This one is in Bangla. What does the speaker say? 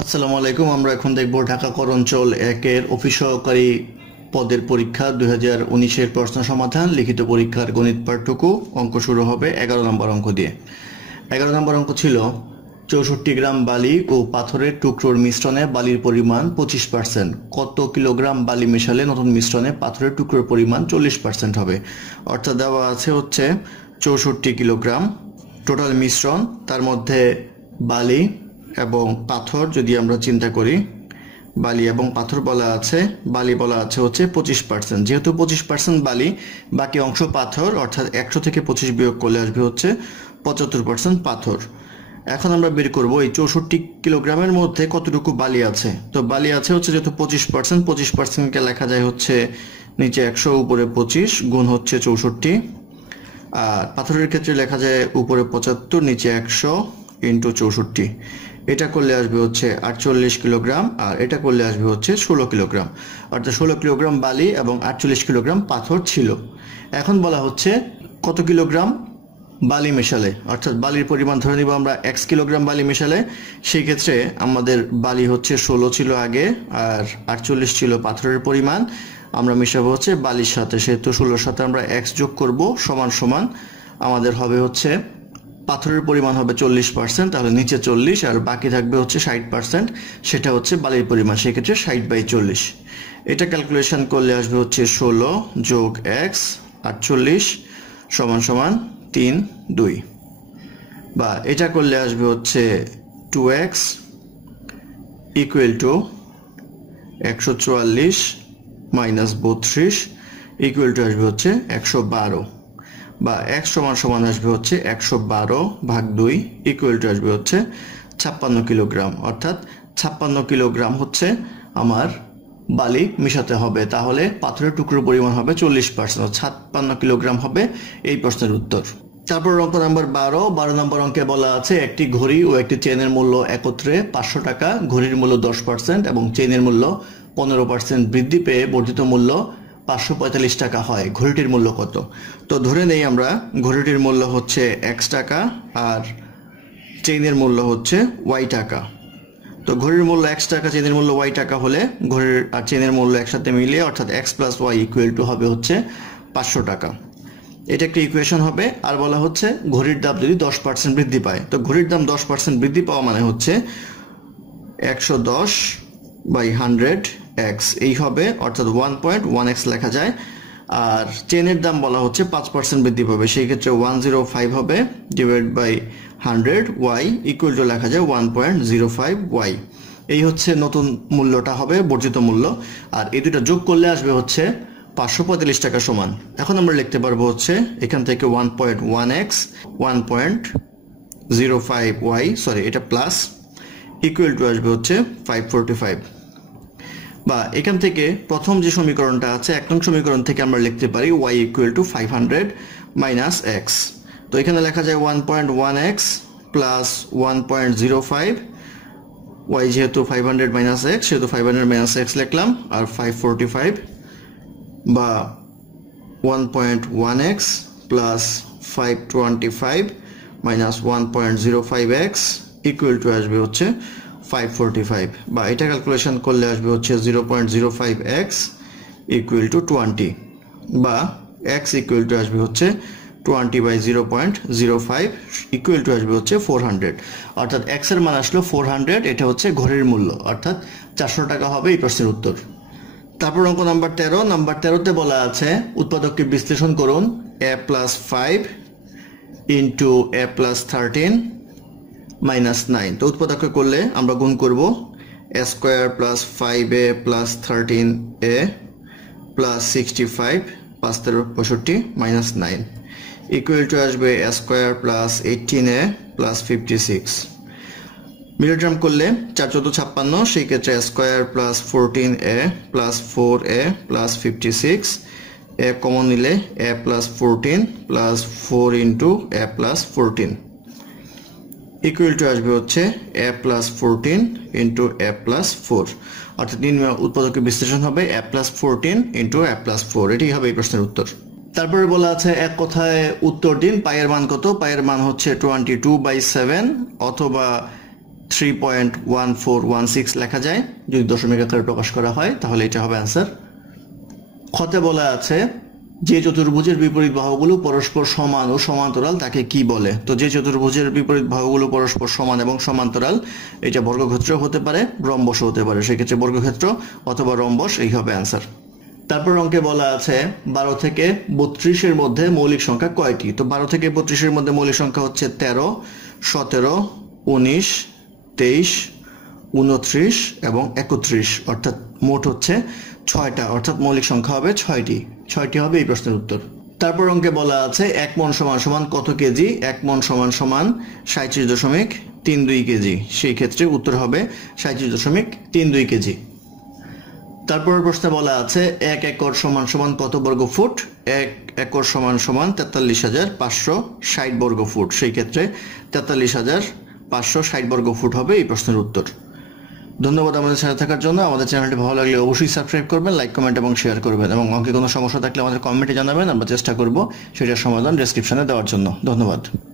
আসসালামু আলাইকুম, আমরা এখন দেখব ঢাকা কর অঞ্চল একের অফিস সহকারী পদের পরীক্ষা দুই হাজার উনিশের প্রশ্ন সমাধান, লিখিত পরীক্ষার গণিত পাঠটুকু অঙ্ক শুরু হবে এগারো নম্বর অঙ্ক দিয়ে। এগারো নম্বর অঙ্ক ছিল, চৌষট্টি গ্রাম বালি ও পাথরের টুকরোর মিশ্রণে বালির পরিমাণ পঁচিশ পার্সেন্ট। কত কিলোগ্রাম বালি মেশালে নতুন মিশ্রণে পাথরের টুকরোর পরিমাণ চল্লিশ পার্সেন্ট হবে? অর্থাৎ দেওয়া আছে হচ্ছে চৌষট্টি কিলোগ্রাম টোটাল মিশ্রণ, তার মধ্যে বালি এবং পাথর যদি আমরা চিন্তা করি, বালি এবং পাথর বলা আছে, বালি বলা আছে হচ্ছে পঁচিশ পার্সেন্ট যেহেতু পঁচিশ পার্সেন্ট বালি, বাকি অংশ পাথর, অর্থাৎ একশো থেকে পঁচিশ বিয়োগ করলে আসবে হচ্ছে পঁচাত্তর পার্সেন্ট পাথর। এখন আমরা বের করব এই চৌষট্টি কিলোগ্রামের মধ্যে কতটুকু বালি আছে। তো বালি আছে হচ্ছে যেহেতু পঁচিশ পার্সেন্ট পঁচিশ পার্সেন্টকে লেখা যায় হচ্ছে নিচে একশো, উপরে পঁচিশ, গুণ হচ্ছে চৌষট্টি। আর পাথরের ক্ষেত্রে লেখা যায় উপরে পঁচাত্তর, নিচে একশো ইন্টু চৌষট্টি। এটা করলে আসবে হচ্ছে আটচল্লিশ কিলোগ্রাম আর এটা করলে আসবে হচ্ছে ষোলো কিলোগ্রাম। অর্থাৎ ষোলো কিলোগ্রাম বালি এবং আটচল্লিশ কিলোগ্রাম পাথর ছিল। এখন বলা হচ্ছে কত কিলোগ্রাম বালি মেশালে? অর্থাৎ বালির পরিমাণ ধরে নিব আমরা এক কিলোগ্রাম বালি মেশালে। সেই ক্ষেত্রে আমাদের বালি হচ্ছে ষোলো ছিল আগে আর আটচল্লিশ ছিল পাথরের পরিমাণ। আমরা মেশাবো হচ্ছে বালির সাথে। সেহেতু ষোলোর সাথে আমরা এক্স যোগ করব সমান সমান। আমাদের হবে হচ্ছে পাথরের পরিমাণ হবে চল্লিশ পার্সেন্ট তাহলে নিচে চল্লিশ আর বাকি থাকবে হচ্ছে ষাট পার্সেন্ট সেটা হচ্ছে বালির পরিমাণ, সেক্ষেত্রে ষাট বাই চল্লিশ। এটা ক্যালকুলেশন করলে আসবে হচ্ছে ষোলো যোগ এক্স আটচল্লিশ সমান সমান তিন, দুই। বা এটা করলে আসবে হচ্ছে টু এক্স ইকুয়াল টু একশো চুয়াল্লিশ মাইনাস বত্রিশ ইকুয়াল টু আসবে হচ্ছে একশো বারো। বা এক সমান সমান আসবে হচ্ছে একশো বারো ভাগ দুই ইকুয়াল টু আসবে হচ্ছে ছাপ্পান্ন কিলোগ্রাম। অর্থাৎ ছাপ্পান্ন কিলোগ্রাম হচ্ছে আমার বালি মিশাতে হবে। তাহলে পাথরের টুকরোর পরিমাণ হবে চল্লিশ পার্সেন্ট ছাপ্পান্ন কিলোগ্রাম হবে এই প্রশ্নের উত্তর। তারপর অঙ্ক নাম্বার বারো বারো নম্বর অঙ্কে বলা আছে, একটি ঘড়ি ও একটি চেনের মূল্য একত্রে পাঁচশো টাকা, ঘড়ির মূল্য দশ পার্সেন্ট এবং চেনের মূল্য পনেরো পার্সেন্ট বৃদ্ধি পেয়ে বর্ধিত মূল্য পাঁচশো পঁয়তাল্লিশ টাকা হয়, ঘড়িটির মূল্য কত? তো ধরে নেই আমরা, ঘড়িটির মূল্য হচ্ছে এক্স টাকা আর চেইনের মূল্য হচ্ছে ওয়াই টাকা। তো ঘড়ির মূল্য এক্স টাকা চেনের মূল্য ওয়াই টাকা হলে ঘড়ির আর চেনের মূল্য একসাথে মিলিয়ে অর্থাৎ X plus Y equal to হবে হচ্ছে পাঁচশো টাকা। এটা একটা ইকুয়েশন হবে, আর বলা হচ্ছে ঘড়ির দাম যদি দশ পার্সেন্ট বৃদ্ধি পায়, তো ঘড়ির দাম দশ পার্সেন্ট বৃদ্ধি পাওয়া মানে হচ্ছে একশো দশ বাই হান্ড্রেড এক্স এই হবে, অর্থাৎ ওয়ান পয়েন্ট ওয়ান এক্স লেখা যায়। আর চেনের দাম বলা হচ্ছে পাঁচ পার্সেন্ট বৃদ্ধি পাবে। সেই ক্ষেত্রে ওয়ান জিরো ফাইভ হবে divide by hundred Y equal to লেখা যায় one point zero five Y এই হচ্ছে নতুন মূল্যটা হবে, বর্জিত মূল্য। আর এই দুটা যোগ করলে আসবে হচ্ছে পাঁচশো পঁয়তাল্লিশ টাকা সমান। এখন আমরা লিখতে পারব হচ্ছে এখান থেকে one point one X one point zero five Y sorry এটা প্লাস ইকুয়াল টু আসবে হচ্ছে ফাইভ ফোরটি ফাইভ বা এখান থেকে প্রথম যে সমীকরণটা আছে এক নং সমীকরণ থেকে আমরা লিখতে পারি Y equal to five hundred minus X তো এখানে লেখা যায় one point one X plus one point zero five Y যেহেতু ফাইভ হান্ড্রেড মাইনাস এক্স সেহেতু ফাইভ হান্ড্রেড মাইনাস এক্স লিখলাম, আর ফাইভ ফোরটি ফাইভ বা one point one X plus five twenty five minus one point zero five X equal to আসবে হচ্ছে ফাইভ ফোরটি ফাইভ বা এটা ক্যালকুলেশন করলে আসবে হচ্ছে zero point zero five X equal to twenty বা এক্স ইকুয়াল টু আসবে হচ্ছে twenty by zero point zero five equal to আসবে হচ্ছে ফোর হান্ড্রেড অর্থাৎ এক্সের মান আসলো ফোর হান্ড্রেড এটা হচ্ছে ঘরের মূল্য। অর্থাৎ চারশো টাকা হবে এই প্রশ্নের উত্তর। তারপর অঙ্ক নাম্বার তেরো। নাম্বার তেরোতে বলা আছে, উৎপাদককে বিশ্লেষণ করুন A plus five into A plus thirteen minus nine তো উৎপাদককে করলে আমরা গুণ করব A square plus five A plus thirteen A plus sixty five পাঁচ তেরো পঁয়ষট্টি মাইনাস নাইন ইকুয়াল টু আসবে A square plus eighteen A plus fifty six middle করলে চার চোদ্দ ছাপ্পান্ন, সেই ক্ষেত্রে square plus fourteen A plus four A plus fifty six A common নিলে A plus fourteen plus four into A plus fourteen equal to আসবে হচ্ছে A plus fourteen into A plus four অর্থাৎ নিম্ন উৎপাদকের বিশ্লেষণ হবে A plus fourteen into A plus four এটি হবে এই প্রশ্নের উত্তর। তারপরে বলা আছে এক কথায় উত্তর দিন, পায়ের মান কত? পায়ের মান হচ্ছে টোয়েন্টি টু বাই সেভেন অথবা three point one four one six লেখা যায়। যদি দশমিক আকারে প্রকাশ করা হয়, তাহলে এটা হবে অ্যান্সার খতে বলা আছে যে চতুর্ভুজের বিপরীত বাহুগুলো পরস্পর সমান ও সমান্তরাল, তাকে কি বলে? তো যে চতুর্ভুজের বিপরীত বাহুগুলো পরস্পর সমান এবং সমান্তরাল, এটা বর্গক্ষেত্র হতে পারে, রম্বস হতে পারে। সেক্ষেত্রে বর্গক্ষেত্র অথবা রম্বস, এই হবে অ্যান্সার তারপর অঙ্কে বলা আছে, বারো থেকে বত্রিশের মধ্যে মৌলিক সংখ্যা কয়টি? তো বারো থেকে বত্রিশের মধ্যে মৌলিক সংখ্যা হচ্ছে তেরো, সতেরো, উনিশ, তেইশ উনত্রিশ এবং একত্রিশ। অর্থাৎ মোট হচ্ছে ছয়টা, অর্থাৎ মৌলিক সংখ্যা হবে ছয়টি। ছয়টি হবে এই প্রশ্নের উত্তর। তারপর অঙ্কে বলা আছে এক মন সমান সমান কত কেজি? এক মন সমান সমান সাঁত্রিশ দশমিক তিন দুই কেজি। সেই ক্ষেত্রে উত্তর হবে সাঁত্রিশ দশমিক তিন দুই কেজি। তারপর প্রশ্নে বলা আছে এক একর সমান সমান কত বর্গ ফুট? এক একর সমান সমান তেতাল্লিশ হাজার পাঁচশো ষাট বর্গ ফুট। সেই ক্ষেত্রে তেতাল্লিশ হাজার পাঁচশো ষাট বর্গ ফুট হবে এই প্রশ্নের উত্তর। ধন্যবাদ আমাদের সাথে থাকার জন্য। আমাদের চ্যানেলটি ভালো লাগলে অবশ্যই সাবস্ক্রাইব করবেন, লাইক, কমেন্ট এবং শেয়ার করবেন। এবং অঙ্কে কোনো সমস্যা থাকলে আমাদের কমেন্টে জানাবেন, আমরা চেষ্টা করব সেটার সমাধান ডেসক্রিপশনে দেওয়ার জন্য। ধন্যবাদ।